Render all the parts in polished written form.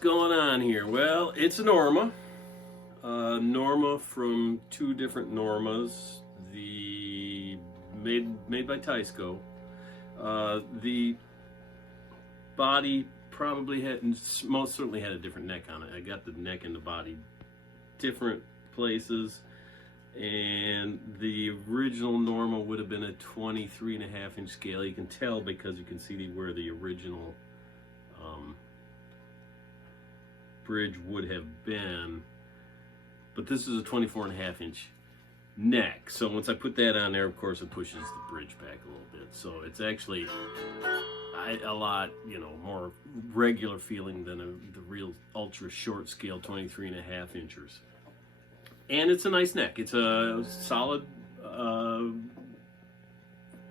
going on here? Well, it's a Norma. Norma from two different Normas. The made by Tysco. The body probably had, most certainly had a different neck on it. I got the neck and the body different places, and the original Norma would have been a 23.5-inch scale. You can tell because you can see where the original bridge would have been, but this is a 24.5-inch neck. So once I put that on there, of course, it pushes the bridge back a little bit. So it's actually a lot, more regular feeling than the real ultra short scale 23.5 inchers. And it's a nice neck. It's a solid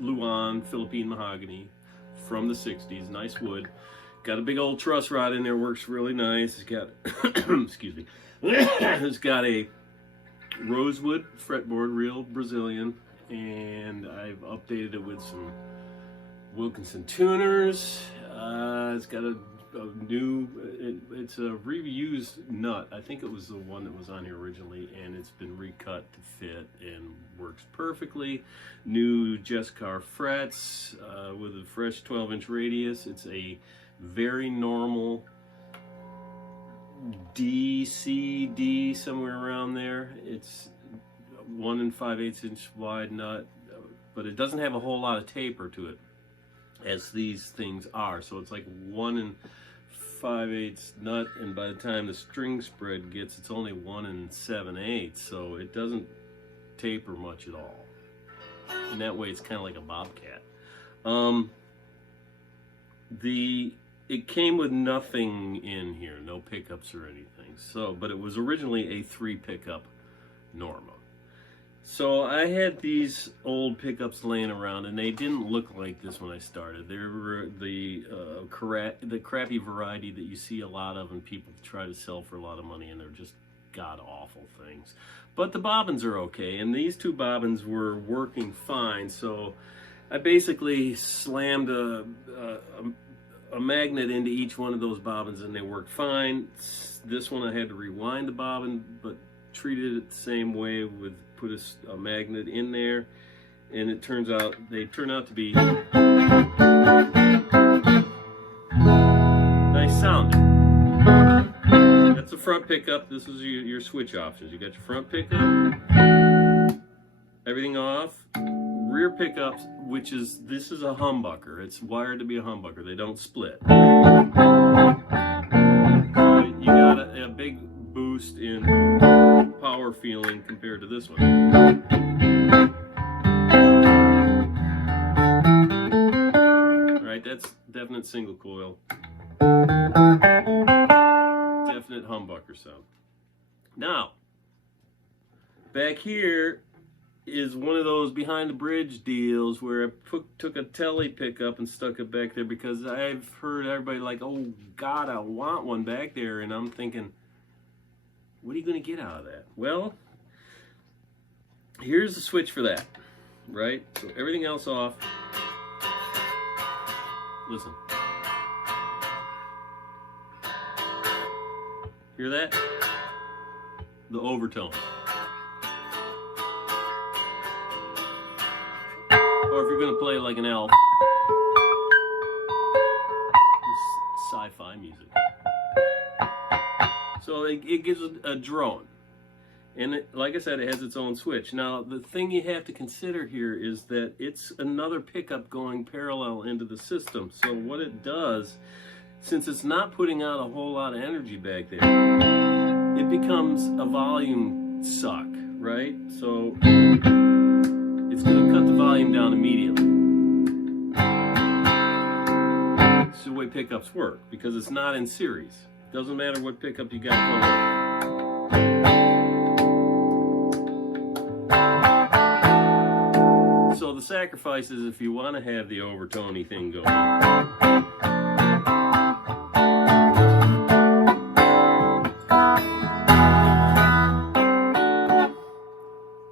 Luan Philippine mahogany from the 60s, nice wood. Got a big old truss rod in there, works really nice. It's got, excuse me, it's got a rosewood fretboard, real Brazilian, and I've updated it with some Wilkinson tuners. It's got a new, it's a reused nut. I think it was the one that was on here originally, and it's been recut to fit and works perfectly. New Jessicar frets with a fresh 12-inch radius. It's a very normal D, C, D, somewhere around there. It's 1 5/8 inch wide nut, but it doesn't have a whole lot of taper to it, as these things are. So it's like 1 5/8 nut, and by the time the string spread gets, it's only 1 7/8, so it doesn't taper much at all. And that way it's kind of like a bobcat. It came with nothing in here, no pickups or anything. So, but it was originally a 3 pickup Norma. So I had these old pickups laying around, and they didn't look like this when I started. They were the crappy variety that you see a lot of and people try to sell for a lot of money, and they're just god-awful things. But the bobbins are okay, and these two bobbins were working fine. So I basically slammed a magnet into each one of those bobbins, and they worked fine. This one I had to rewind the bobbin, but treated it the same way, with put a magnet in there, and it turns out they turn out to be nice sounding. That's the front pickup. This is your switch options. You got your front pickup, everything off. Rear pickups, this is a humbucker. It's wired to be a humbucker. They don't split. So you got a big boost in power feeling compared to this one. Right, that's definite single coil. Definite humbucker sound. Now, back here is one of those behind the bridge deals where I took a telly pickup and stuck it back there, because I've heard everybody like, oh God, I want one back there, and I'm thinking, what are you going to get out of that? Well, here's the switch for that, right? So everything else off. Listen. Hear that? The overtone. Or if you're going to play like an elf, sci-fi music. So it gives a drone. And like I said, it has its own switch. Now, the thing you have to consider here is that it's another pickup going parallel into the system. So what it does, since it's not putting out a whole lot of energy back there, it becomes a volume suck, right? So it's going to cut the volume down immediately. It's the way pickups work, because it's not in series. Doesn't matter what pickup you got going. So the sacrifice is if you want to have the overtony thing going.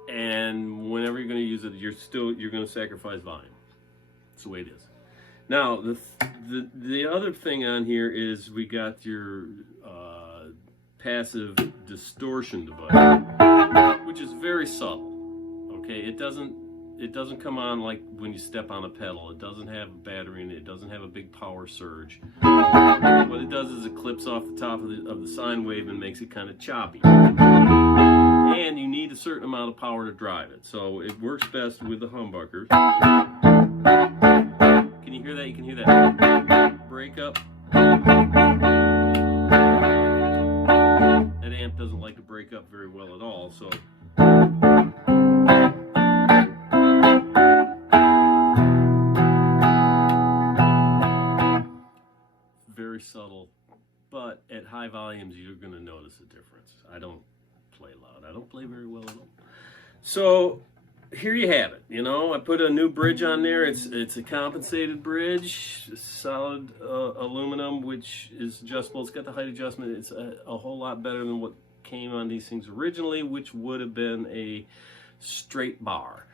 And whenever you're going to use it, you're going to sacrifice volume. That's the way it is. Now, the other thing on here is we got your passive distortion device, which is very subtle. Okay, it doesn't come on like when you step on a pedal. It doesn't have a battery in it. It doesn't have a big power surge. What it does is it clips off the top of the sine wave and makes it kind of choppy. And you need a certain amount of power to drive it. So it works best with the humbuckers. Can you hear that? You can hear that break up. That amp doesn't like to break up very well at all. So very subtle, but at high volumes you're going to notice a difference. I don't play loud. I don't play very well at all. So here you have it. You know, I put a new bridge on there. It's a compensated bridge, solid aluminum, which is adjustable. It's got the height adjustment. It's a whole lot better than what came on these things originally, which would have been a straight bar.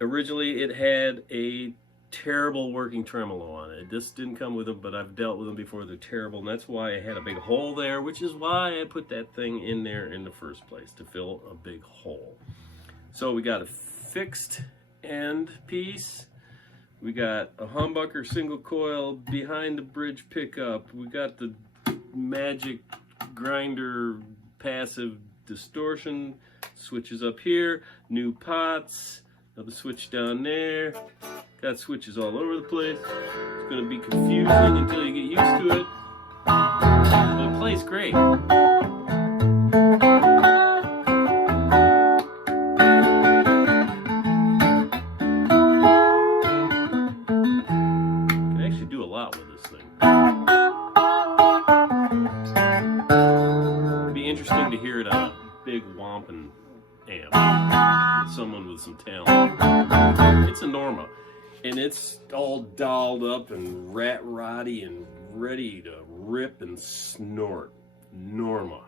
Originally it had a terrible working tremolo on it. This didn't come with them, but I've dealt with them before. They're terrible, and that's why I had a big hole there, which is why I put that thing in there in the first place, to fill a big hole. So we got a fixed end piece. We got a humbucker single coil behind the bridge pickup. We got the magic grinder passive distortion switches up here, new pots, another switch down there. Got switches all over the place. It's going to be confusing until you get used to it. But it plays great. You can actually do a lot with this thing. It'd be interesting to hear it on a big Wampin amp. Someone with some talent. It's a Norma. And it's all dolled up and rat roddy and ready to rip and snort. Norma.